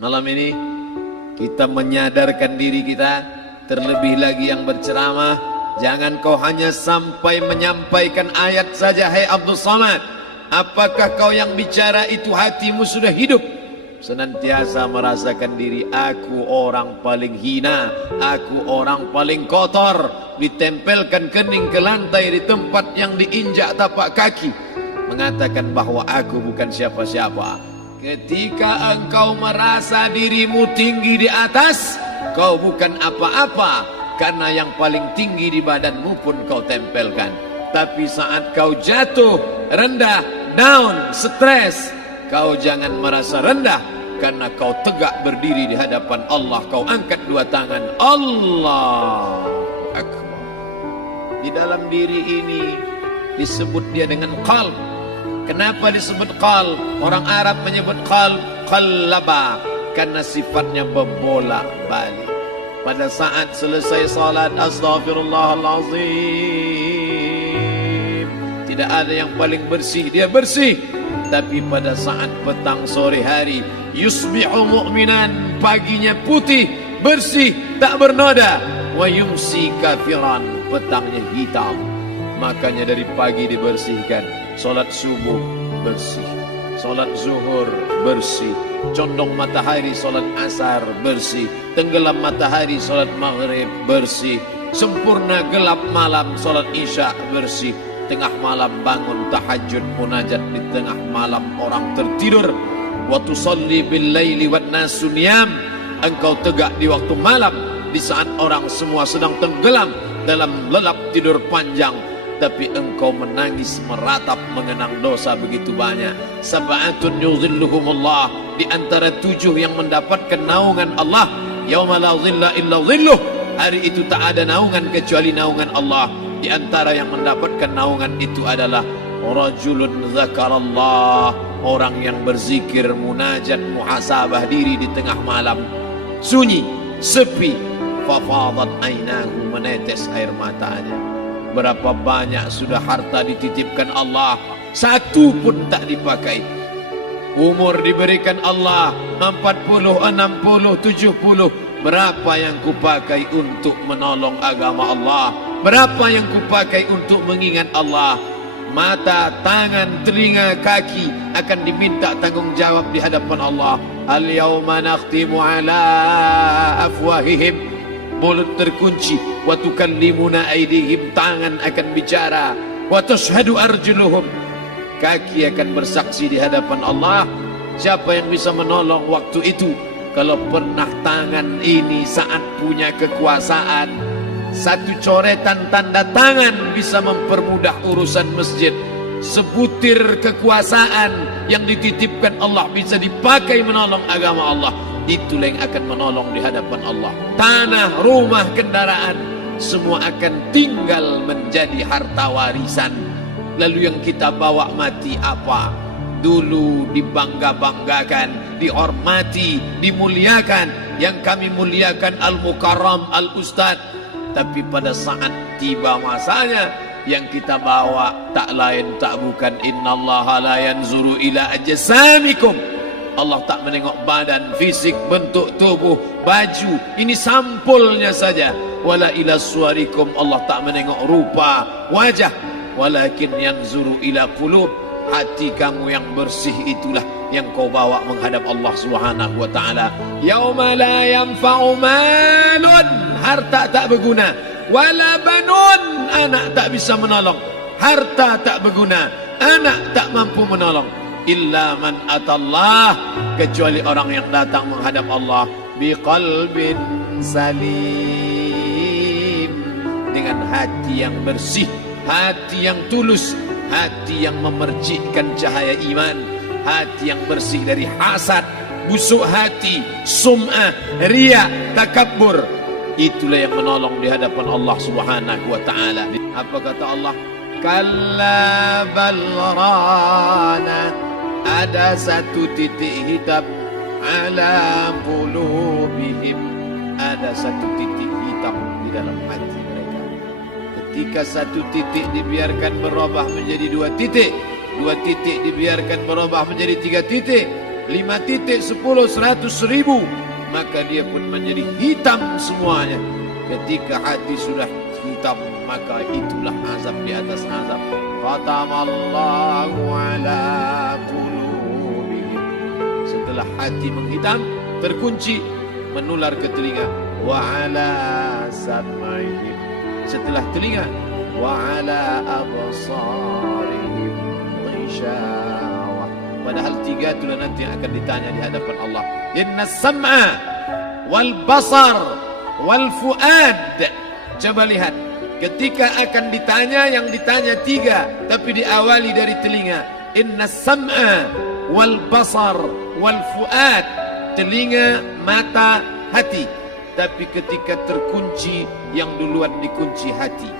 Malam ini kita menyadarkan diri kita, terlebih lagi yang berceramah, jangan kau hanya sampai menyampaikan ayat saja. Hai Abdul Samad, apakah kau yang bicara itu hatimu sudah hidup? Senantiasa merasakan diri, aku orang paling hina, aku orang paling kotor, ditempelkan kening ke lantai di tempat yang diinjak tapak kaki, mengatakan bahwa aku bukan siapa-siapa. Ketika engkau merasa dirimu tinggi di atas, kau bukan apa-apa, karena yang paling tinggi di badanmu pun kau tempelkan. Tapi saat kau jatuh, rendah, down, stres, kau jangan merasa rendah, karena kau tegak berdiri di hadapan Allah. Kau angkat dua tangan, Allah Akbar. Di dalam diri ini disebut dia dengan qalb. Kenapa disebut qalb? Orang Arab menyebut qalb qallaba, karena sifatnya berbolak balik. Pada saat selesai salat, astaghfirullahalazim, tidak ada yang paling bersih, dia bersih. Tapi pada saat petang sore hari, yusbihu mu'minan, paginya putih, bersih, tak bernoda. Wa yumsi kafiran, petangnya hitam. Makanya dari pagi dibersihkan. Solat subuh bersih, solat zuhur bersih, condong matahari solat asar bersih, tenggelam matahari solat maghrib bersih, sempurna gelap malam solat isya bersih, tengah malam bangun tahajud munajat di tengah malam orang tertidur. Wa tusalli bil laili wan nasu niyam, engkau tegak di waktu malam di saat orang semua sedang tenggelam dalam lelap tidur panjang, tapi engkau menangis meratap mengenang dosa begitu banyak. Sab'atun yuzilluhumullah, di antara 7 yang mendapatkan naungan Allah. Yauma la zilla illa zilluh, hari itu tak ada naungan kecuali naungan Allah. Di antara yang mendapatkan naungan itu adalah rajulun zakarallah, orang yang berzikir, munajat, muhasabah diri di tengah malam, sunyi, sepi, fafadat ainahu, menetes air matanya. Berapa banyak sudah harta dititipkan Allah, satu pun tak dipakai. Umur diberikan Allah 40, 60, 70. Berapa yang kupakai untuk menolong agama Allah? Berapa yang kupakai untuk mengingat Allah? Mata, tangan, telinga, kaki akan diminta tanggung jawab di hadapan Allah. Al-yawma nakhtimu ala afwahihim, mulut terkunci. Wa tukallimuna aydihim, tangan akan bicara. Wa tashhadu arjuluhum, kaki akan bersaksi di hadapan Allah. Siapa yang bisa menolong waktu itu? Kalau pernah tangan ini saat punya kekuasaan, satu coretan tanda tangan bisa mempermudah urusan masjid. Sebutir kekuasaan yang dititipkan Allah bisa dipakai menolong agama Allah. Itulah yang akan menolong di hadapan Allah. Tanah, rumah, kendaraan, semua akan tinggal menjadi harta warisan. Lalu yang kita bawa mati apa? Dulu dibangga-banggakan, dihormati, dimuliakan. Yang kami muliakan Al-Mukarram, Al-Ustadz. Tapi pada saat tiba masanya, yang kita bawa tak lain tak bukan, innallaha la yanzuru ila ajsamikum, Allah tak menengok badan, fisik, bentuk tubuh, baju, ini sampulnya saja. Wala ila suwarikum, Allah tak menengok rupa, wajah. Walakin yanzuru ila qulub, hati kamu yang bersih itulah yang kau bawa menghadap Allah Subhanahu wa taala. Yauma la yanfa'u malun, harta tak berguna, wala banun, anak tak bisa menolong. Harta tak berguna, anak tak mampu menolong. Illa man atallah, kecuali orang yang datang menghadap Allah biqalbin salim, dengan hati yang bersih, hati yang tulus, hati yang memercikkan cahaya iman, hati yang bersih dari hasad, busuk hati, sum'ah, riya, takabbur. Itulah yang menolong di hadapan Allah Subhanahu wa taala. Apa kata Allah? Kalla bal rana, ada satu titik hitam, ala qulubihim, ada satu titik hitam di dalam hati mereka. Ketika satu titik dibiarkan berubah menjadi 2 titik, 2 titik dibiarkan berubah menjadi 3 titik, 5 titik, 10, 100, 1000, maka dia pun menjadi hitam semuanya. Ketika hati sudah hitam, maka itulah azab di atas azab. Khatamallahu ala qulubihim. Setelah hati menghitam, terkunci, menular ke telinga. Wa ala sam'ihim. Setelah telinga, wa ala absarihim ghishawah. Padahal 3 itulah nanti yang akan ditanya di hadapan Allah. Inna sam'a wal basar wal fuad. Coba lihat, ketika akan ditanya, yang ditanya 3, tapi diawali dari telinga. Inna sam'a wal basar wal fuad. Telinga, mata, hati. Tapi ketika terkunci, yang duluan dikunci hati.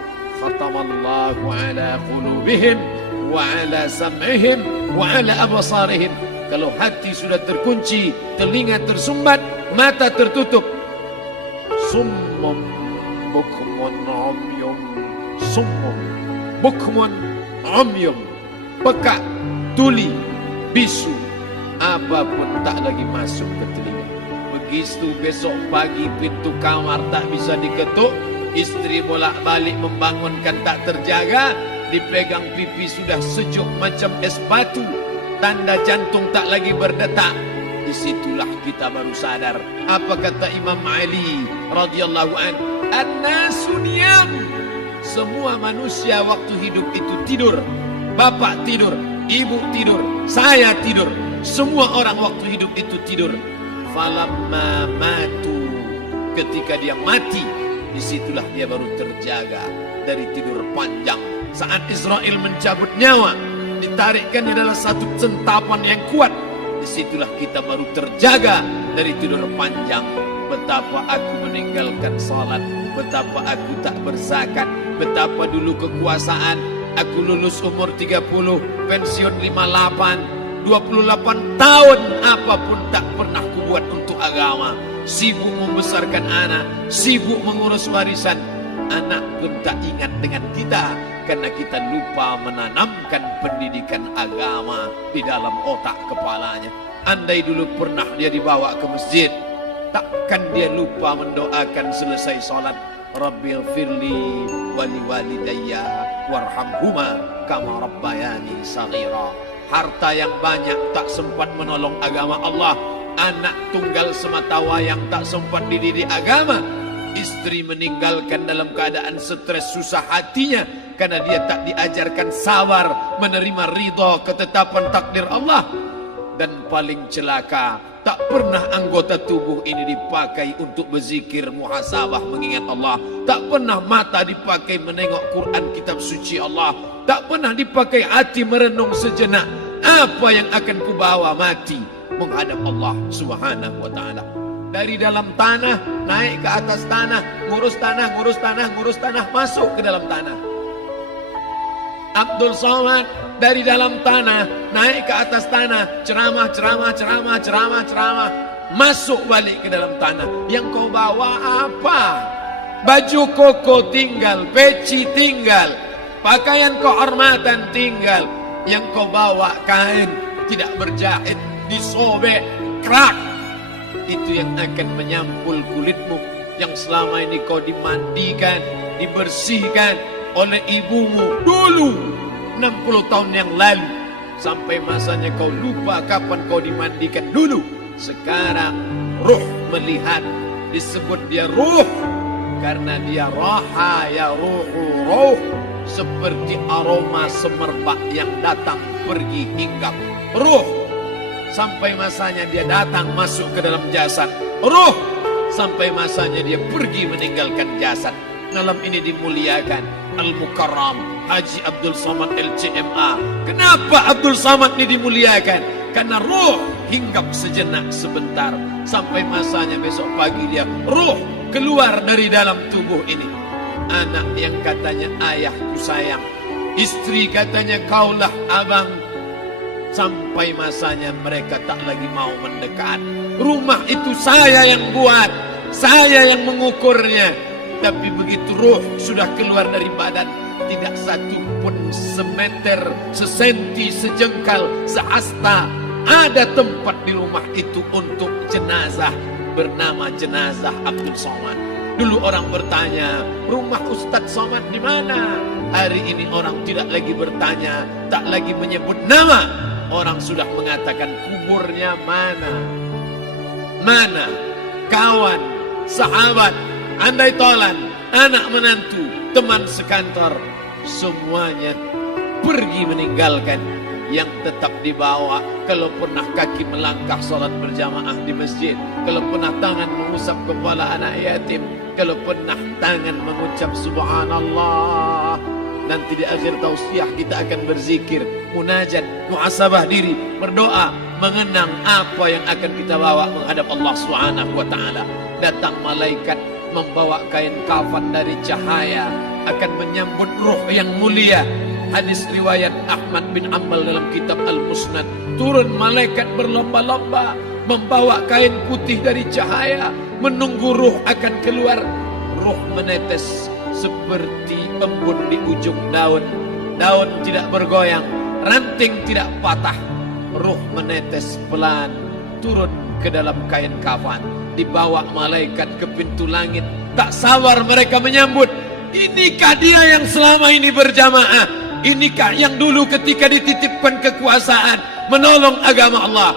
Khatamallahu ala qulubihim wa ala sam'ihim wa ala absarihim. Kalau hati sudah terkunci, telinga tersumbat, mata tertutup. Summum bukmun umyum. Summum bukmun umyum. Peka, tuli, bisu. Apapun tak lagi masuk ke telinga. Begitu besok pagi pintu kamar tak bisa diketuk, istri bolak-balik membangunkan tak terjaga, dipegang pipi sudah sejuk macam es batu, tanda jantung tak lagi berdetak. Disitulah kita baru sadar. Apa kata Imam Ali radhiyallahu anhu? An-nasu niyam. Semua manusia waktu hidup itu tidur. Bapak tidur, ibu tidur, saya tidur. Semua orang waktu hidup itu tidur. Falamma matu, ketika dia mati, disitulah dia baru terjaga dari tidur panjang. Saat Israel mencabut nyawa, ditarikkan di dalam satu centapan yang kuat, disitulah kita baru terjaga dari tidur panjang. Betapa aku meninggalkan salat, betapa aku tak berzakat, betapa dulu kekuasaan. Aku lulus umur 30, pensiun 58, 28 tahun, apapun tak pernah kubuat untuk agama. Sibuk membesarkan anak, sibuk mengurus warisan. Anak pun tak ingat dengan kita, karena kita lupa menanamkan pendidikan agama di dalam otak kepalanya. Andai dulu pernah dia dibawa ke masjid, takkan dia lupa mendoakan selesai sholat, Rabbighfirli wali walidayya warhamhuma kama rabbayani saghira. Harta yang banyak tak sempat menolong agama Allah. Anak tunggal semata wayang tak sempat dididik agama. Istri meninggalkan dalam keadaan stres susah hatinya, karena dia tak diajarkan sabar menerima ridha ketetapan takdir Allah. Dan paling celaka, tak pernah anggota tubuh ini dipakai untuk berzikir, muhasabah, mengingat Allah. Tak pernah mata dipakai menengok Quran, kitab suci Allah. Tak pernah dipakai hati merenung sejenak. Apa yang akan kubawa mati menghadap Allah subhanahu wa ta'ala. Dari dalam tanah, naik ke atas tanah, ngurus tanah, ngurus tanah, ngurus tanah, masuk ke dalam tanah. Abdul Somad dari dalam tanah, naik ke atas tanah, ceramah, ceramah, ceramah, ceramah, ceramah, masuk balik ke dalam tanah. Yang kau bawa apa? Baju koko tinggal, peci tinggal, pakaian kehormatan tinggal. Yang kau bawa kain tidak berjahit, disobek, kerak. Itu yang akan menyampul kulitmu, yang selama ini kau dimandikan, dibersihkan oleh ibumu dulu 60 tahun yang lalu. Sampai masanya kau lupa kapan kau dimandikan dulu. Sekarang ruh melihat, disebut dia ruh karena dia raha ya ruhu ruh, seperti aroma semerbak yang datang pergi hinggap. Ruh sampai masanya dia datang masuk ke dalam jasad. Ruh sampai masanya dia pergi meninggalkan jasad. Malam ini dimuliakan Al-Mukarram Haji Abdul Somad LCMA. Kenapa Abdul Somad ini dimuliakan? Karena ruh hinggap sejenak sebentar, sampai masanya besok pagi dia ruh keluar dari dalam tubuh ini. Anak yang katanya ayahku sayang, istri katanya kaulah abang, sampai masanya mereka tak lagi mau mendekat. Rumah itu saya yang buat, saya yang mengukurnya. Tapi begitu ruh sudah keluar dari badan, tidak satu pun semeter, sesenti, sejengkal, sehasta ada tempat di rumah itu untuk jenazah bernama jenazah Abdul Somad. Dulu orang bertanya, rumah Ustadz Somad di mana? Hari ini orang tidak lagi bertanya, tak lagi menyebut nama. Orang sudah mengatakan kuburnya mana. Mana? Kawan, sahabat, andai tolan, anak menantu, teman sekantor, semuanya pergi meninggalkan. Yang tetap dibawa, kalau pernah kaki melangkah salat berjamaah di masjid, kalau pernah tangan mengusap kepala anak yatim, kalau pernah tangan mengucap subhanallah. Nanti di akhir tausiah kita akan berzikir, munajat, muhasabah diri, berdoa, mengenang apa yang akan kita bawa menghadap Allah Subhanahu wa taala. Datang malaikat membawa kain kafan dari cahaya, akan menyambut ruh yang mulia. Hadis riwayat Ahmad bin Ambal dalam kitab Al-Musnad. Turun malaikat berlomba-lomba membawa kain putih dari cahaya, menunggu ruh akan keluar. Ruh menetes seperti embun di ujung daun. Daun tidak bergoyang, ranting tidak patah. Ruh menetes pelan turun ke dalam kain kafan, dibawa malaikat ke pintu langit. Tak sabar mereka menyambut. Inikah dia yang selama ini berjamaah? Inikah yang dulu ketika dititipkan kekuasaan menolong agama Allah?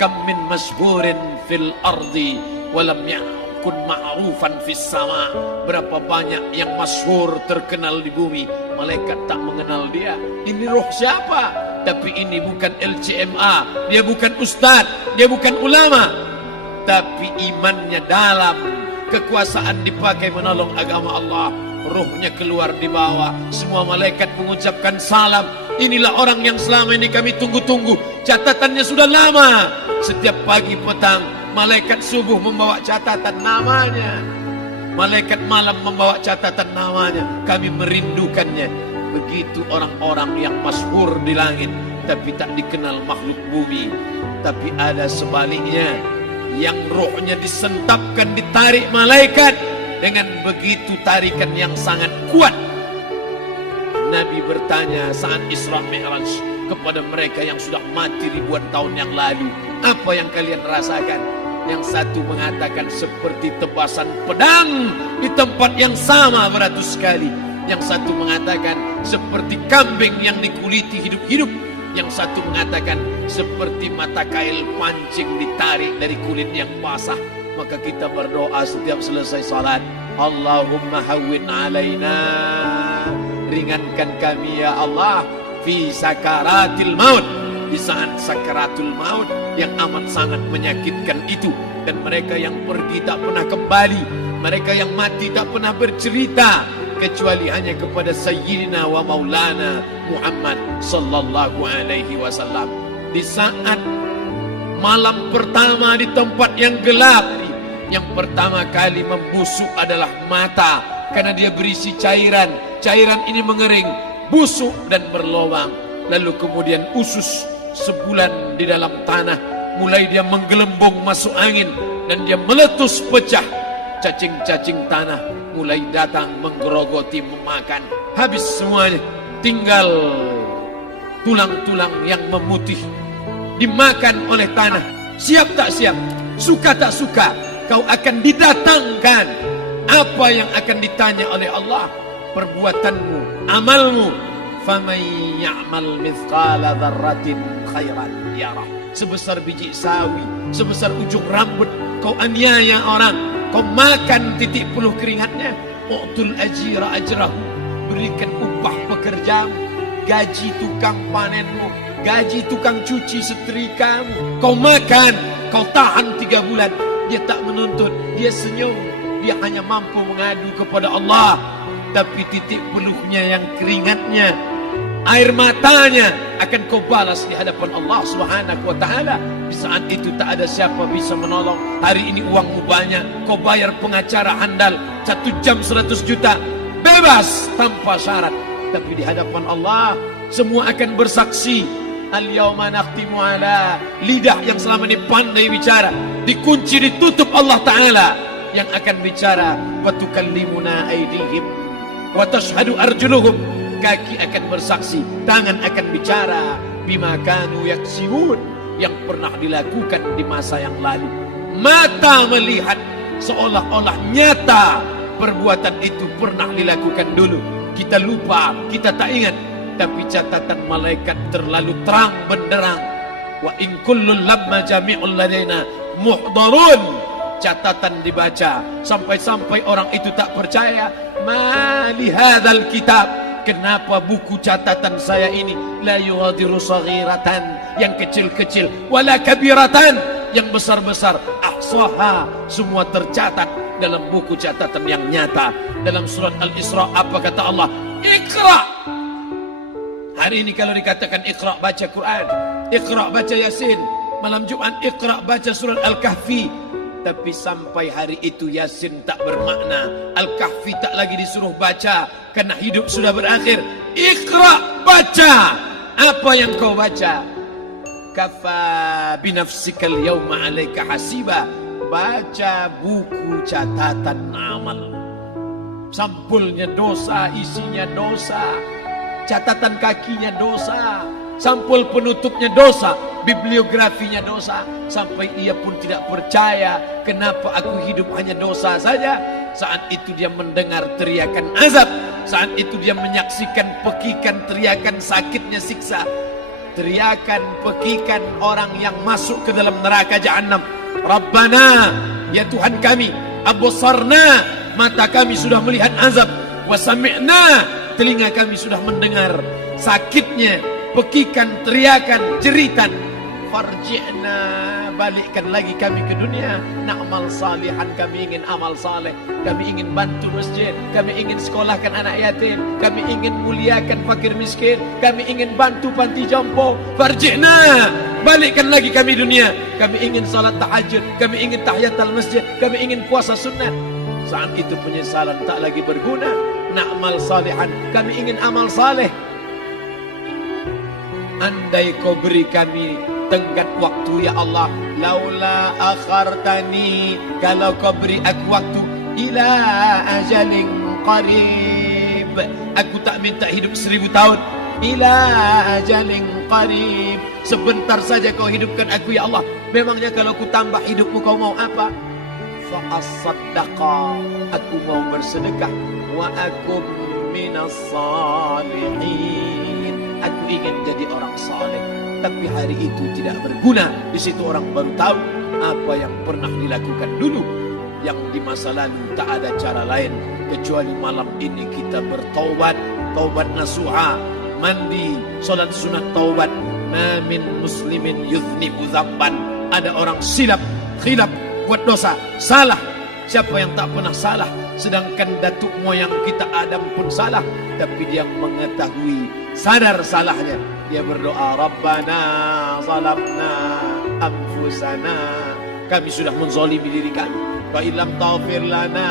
Kam min masyhurin fil ardi walam yakun ma'rufan fis sama. Berapa banyak yang masyhur terkenal di bumi, malaikat tak mengenal dia. Ini roh siapa? Tapi ini bukan LCMA, dia bukan ustaz, dia bukan ulama, tapi imannya dalam. Kekuasaan dipakai menolong agama Allah. Ruhnya keluar di bawah. Semua malaikat mengucapkan salam. Inilah orang yang selama ini kami tunggu-tunggu. Catatannya sudah lama. Setiap pagi petang malaikat subuh membawa catatan namanya, malaikat malam membawa catatan namanya. Kami merindukannya. Begitu orang-orang yang masyhur di langit tapi tak dikenal makhluk bumi. Tapi ada sebaliknya, yang rohnya disentapkan, ditarik malaikat dengan begitu tarikan yang sangat kuat. Nabi bertanya saat Isra Mi'raj kepada mereka yang sudah mati ribuan tahun yang lalu, apa yang kalian rasakan? Yang satu mengatakan seperti tebasan pedang di tempat yang sama beratus kali. Yang satu mengatakan seperti kambing yang dikuliti hidup-hidup. Yang satu mengatakan seperti mata kail pancing ditarik dari kulit yang basah. Maka kita berdoa setiap selesai salat, Allahumma hawwin alaina, ringankan kami ya Allah, fi sakaratil maut, di saat sakaratul maut yang amat sangat menyakitkan itu. Dan mereka yang pergi tak pernah kembali, mereka yang mati tak pernah bercerita kecuali hanya kepada Sayyidina wa Maulana Muhammad sallallahu alaihi wasallam. Di saat malam pertama di tempat yang gelap, yang pertama kali membusuk adalah mata, karena dia berisi cairan. Cairan ini mengering, busuk dan berlubang. Lalu kemudian usus sebulan di dalam tanah, mulai dia menggelembung masuk angin dan dia meletus pecah. Cacing-cacing tanah mulai datang menggerogoti, memakan. Habis semuanya, tinggal tulang-tulang yang memutih dimakan oleh tanah. Siap tak siap, suka tak suka, kau akan didatangkan. Apa yang akan ditanya oleh Allah? Perbuatanmu, amalmu. Faman ya'mal mithqala dzarratin khairan yarah. Sebesar biji sawi, sebesar ujung rambut, kau aniaya orang, kau makan titik puluh keringatnya. U'tul ajira ajrahu, berikan upah pekerjamu, gaji tukang panenmu, gaji tukang cuci setrikamu. Kau makan, kau tahan 3 bulan. Dia tak menuntut, dia senyum. Dia hanya mampu mengadu kepada Allah. Tapi titik peluhnya yang keringatnya, air matanya akan kau balas di hadapan Allah Subhanahu wa ta'ala. Di saat itu tak ada siapa bisa menolong. Hari ini uangmu banyak, kau bayar pengacara handal 1 jam 100 juta, bebas tanpa syarat. Tapi di hadapan Allah semua akan bersaksi. Al-yawma nakhtimu ala, lidah yang selama ini pandai bicara dikunci, ditutup Allah Ta'ala yang akan bicara. Wa tukallimuna aydihim wa tashhadu arjuluhum, kaki akan bersaksi, tangan akan bicara. Bima kanu yaksibun, yang pernah dilakukan di masa yang lalu. Mata melihat seolah-olah nyata perbuatan itu pernah dilakukan dulu. Kita lupa, kita tak ingat, tapi catatan malaikat terlalu terang benderang. Wa in kullun lamma jami'ul ladaina muhdarun. Catatan dibaca sampai-sampai orang itu tak percaya. Ma li hadzal kitab, kenapa buku catatan saya ini la yughadiru saghiratan, yang kecil-kecil, wala kabiratan, yang besar-besar, ahsaha, semua tercatat dalam buku catatan yang nyata. Dalam surat Al-Isra apa kata Allah? Iqra. Hari ini kalau dikatakan Iqra, baca Quran, Iqra, baca Yasin. Malam Jumat Iqra, baca surat Al-Kahfi. Tapi sampai hari itu Yasin tak bermakna, Al-Kahfi tak lagi disuruh baca karena hidup sudah berakhir. Iqra, baca. Apa yang kau baca? Kafa binafsikal yawma alaika hasiba. Baca buku catatan amal. Sampulnya dosa, isinya dosa. Catatan kakinya dosa. Sampul penutupnya dosa, bibliografinya dosa. Sampai ia pun tidak percaya, kenapa aku hidup hanya dosa saja. Saat itu dia mendengar teriakan azab. Saat itu dia menyaksikan pekikan teriakan sakitnya siksa. Teriakan pekikan orang yang masuk ke dalam neraka Jahannam. Rabbana, ya Tuhan kami, absarna, mata kami sudah melihat azab. Wa sami'na, telinga kami sudah mendengar sakitnya pekikan, teriakan, jeritan. Farji'na, balikkan lagi kami ke dunia. Na'mal salihan, kami ingin amal saleh. Kami ingin bantu masjid. Kami ingin sekolahkan anak yatim. Kami ingin muliakan fakir miskin. Kami ingin bantu panti jompo. Farji'na, balikkan lagi kami dunia. Kami ingin salat tahajud. Kami ingin tahiyatul masjid. Kami ingin puasa sunat. Saat itu penyesalan tak lagi berguna. Na'mal salihan, kami ingin amal saleh. Andai kau beri kami tenggat waktu ya Allah, laula akhartani, kalau kau beri aku waktu, ila ajalin qarib, aku tak minta hidup 1000 tahun, ila ajalin qarib, sebentar saja kau hidupkan aku ya Allah. Memangnya kalau ku tambah hidupmu kau mau apa? Fa asaddaqa, aku mau bersedekah, wa akum minas salihin, aku ingin jadi orang saleh. Tapi hari itu tidak berguna. Di situ orang baru tahu apa yang pernah dilakukan dulu, yang di masa lalu tak ada cara lain kecuali malam ini kita bertaubat, taubat nasuha, mandi, salat sunat taubat. Ma min muslimin yuznibu dzamban, ada orang silap, khilaf, buat dosa, salah. Siapa yang tak pernah salah? Sedangkan datuk moyang kita Adam pun salah, tapi dia mengetahui, sadar salahnya. Dia berdoa, Rabbana zalamna anfusana, kami sudah menzalimi diri kami. Fa illam taghfir lana,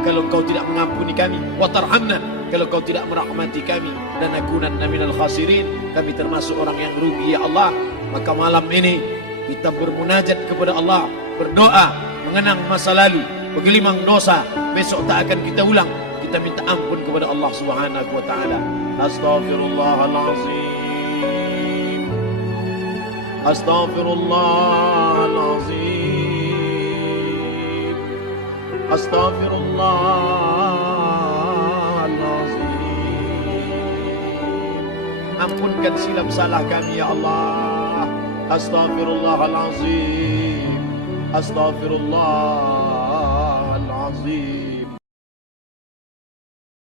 kalau kau tidak mengampuni kami, wa tarhamna, kalau kau tidak merahmati kami, dan nakunanna minal khasirin, kami termasuk orang yang rugi ya Allah. Maka malam ini kita bermunajat kepada Allah, berdoa, mengenang masa lalu, bergelimang dosa, besok tak akan kita ulang. Kita minta ampun kepada Allah Subhanahu wa taala. Astaghfirullahalazim. Astaghfirullahalazim. Astaghfirullahalazim. Ampunkan silap salah kami ya Allah. Astaghfirullahalazim. Astaghfirullah.